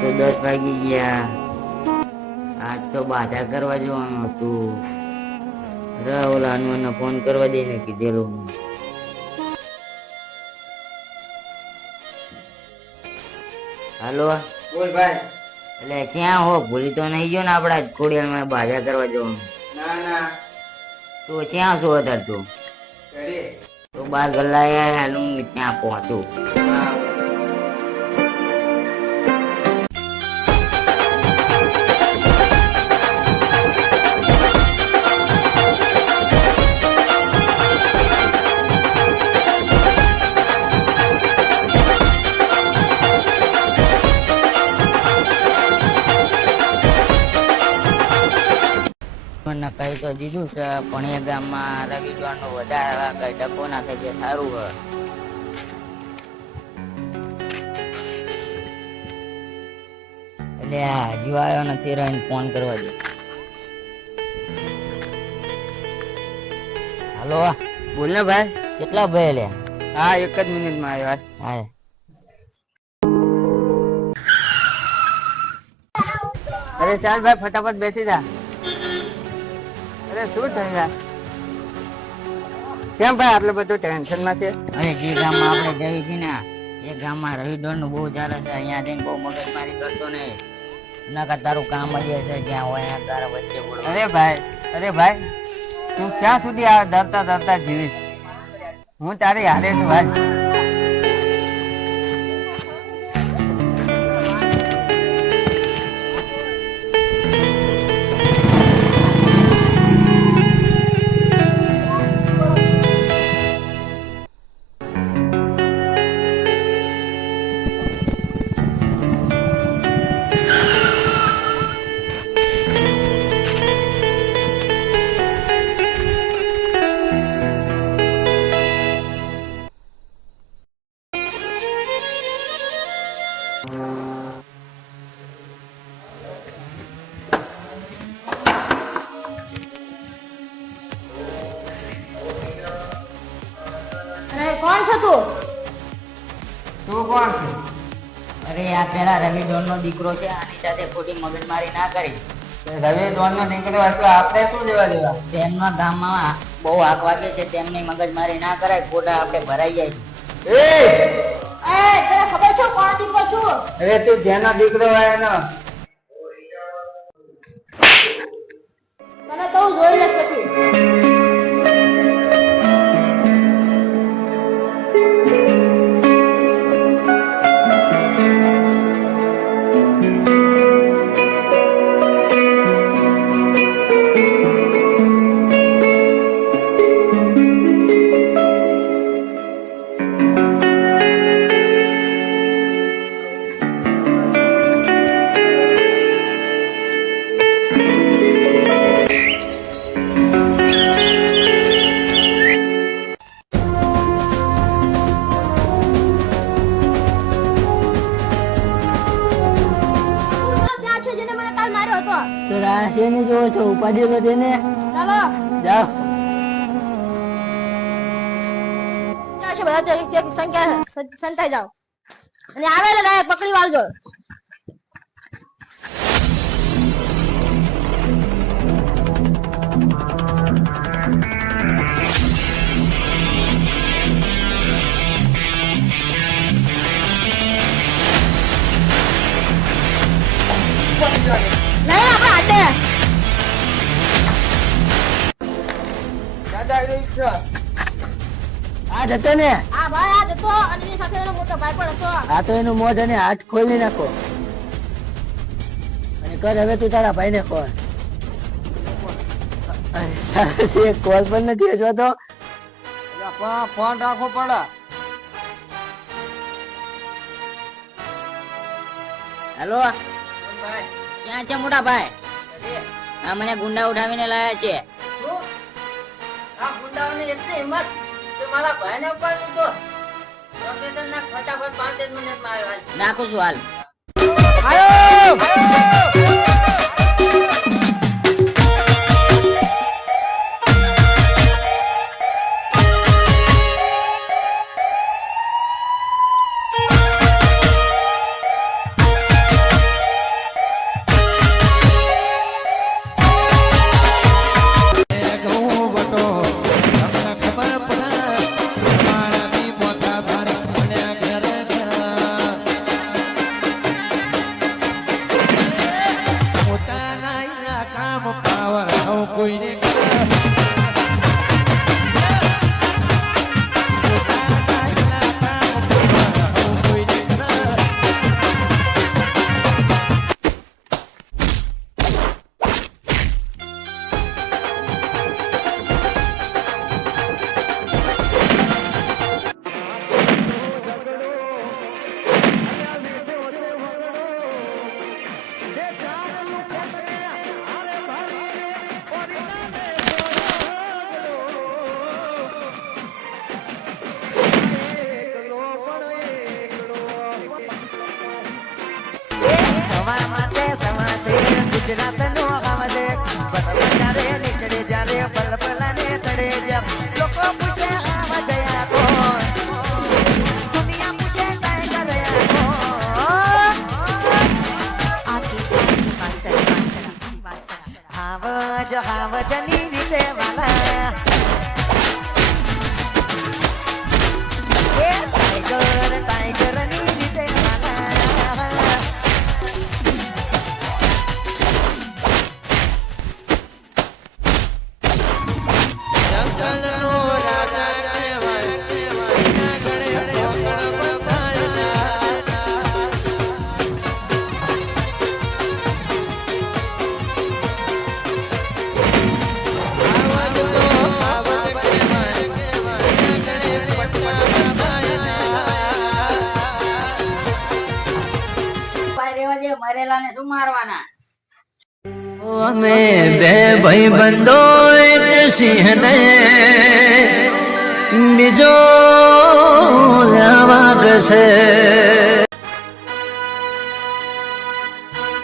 તો 10 વાગી ગયા. આજ તો બાધા કરવા જવાનું હતું. ઓલા હનુમાનને ફોન કરવા દઈને કીધેલું. હાલો બોલ ભાઈ. એટલે ક્યાં હો? ભૂલી તો નહીં ગયો ને આપડા ખોડિયારમાં બાધા કરવા જવાનું? ના ના. તો ક્યાં છો અત્યારે તું? ઘરે. તો બાર ગલ્લા હાલું ત્યાં પહોંચું. હા. કઈ તો દીધું છે પણ એ ગામમાં રવિવાર નો વધારે કઈ ડકો ના થાય છે. સારું હ એટલે હજુ આવ્યો નથી. રહીને ફોન કરવા દે. હાલો બોલ ને ભાઈ. કેટલા ભાઈ લે? હા, એક જ મિનિટમાં આવ્યો. હા અરે ચાલ ભાઈ, ફટાફટ બેસી જા. અરે શું થઈ જાય? કેમ ભાઈ આટલું બધું ટેન્શન માં છે? અરે જે ગામમાં આપણે જઈએ છીએ ને એ ગામમાં રવિવાર નું બહુ ચાલે છે. અહીંયા જઈને બહુ મગજમારી કરતો નહીં. નકર તારું કામ જ છે ક્યાં હોય તારા વચ્ચે બોલો. અરે ભાઈ તું ક્યાં સુધી આ ડરતા ડરતા જીવીશ? હું તારી હારે છું ભાઈ. કોણ છો તું? તું કોણ છે? અરે આ પેલા રવિવાર નો દીકરો છે. આની સાથે ખોટી મગજમારી ના કરી. રવિ દોન નો નીકળ્યો હતો, આપણે શું લેવા દેવા? તેમના ગામમાં બહુ આગ વાગે છે. તેમની મગજમારી ના કરાય. ખોટા આપણે ભરાઈ જાય છે. તને ખબર છે કોણ દીકરો છું? અરે તું જેનો દીકરો હોય એનો. મને તો જોઈ લે પછી. તો રાશિની જોવો છો? ઉપાધિ તો તેને. ચાલો જાઓ. છે બધા તો એક સંખ્યા સંતાઈ જાઓ અને આવે એટલે ડાયરેક્ટ પકડી વાળજો. નહીં આપણે હાથે આ જતો ને. હા ભાઈ આ જતો અને એની સાથે એનો મોટો ભાઈ પણ હતો. આ તો એનું મોઢ અને હાથ ખોલી નાખો અને કર હવે તું તારા ભાઈ ને કોલ. કોલ પણ નથી હજુ તો. ફોન રાખવો પડે. હેલો ક્યાં છે મોટા ભાઈ? આ મને ગુંડા ઉઠાવીને લાયા છે. આ ગુંડાઓની એટલી હિંમત કે મારા ભાઈને ઉપર લીધો. લોકેશન ના ફટાફટ 5 મિનિટમાં આવ્યો. નાખું છું હાલ. ગુજરાતનો આવજે બતવજારે નીકળે જારે પલપલાને તડે જેમ લોકો પૂછે આમ જયા કોણ દુનિયા પૂછે ટાઈગર યા કોણ આવજની રીતે વાલા એ ટાઈગરની રીતે વાલા ઉપાય રહેવા દે, મરેલાને શું મારવાના? અમે બે ભાઈ બંધો એક સિંહ ને બીજો વાઘ છે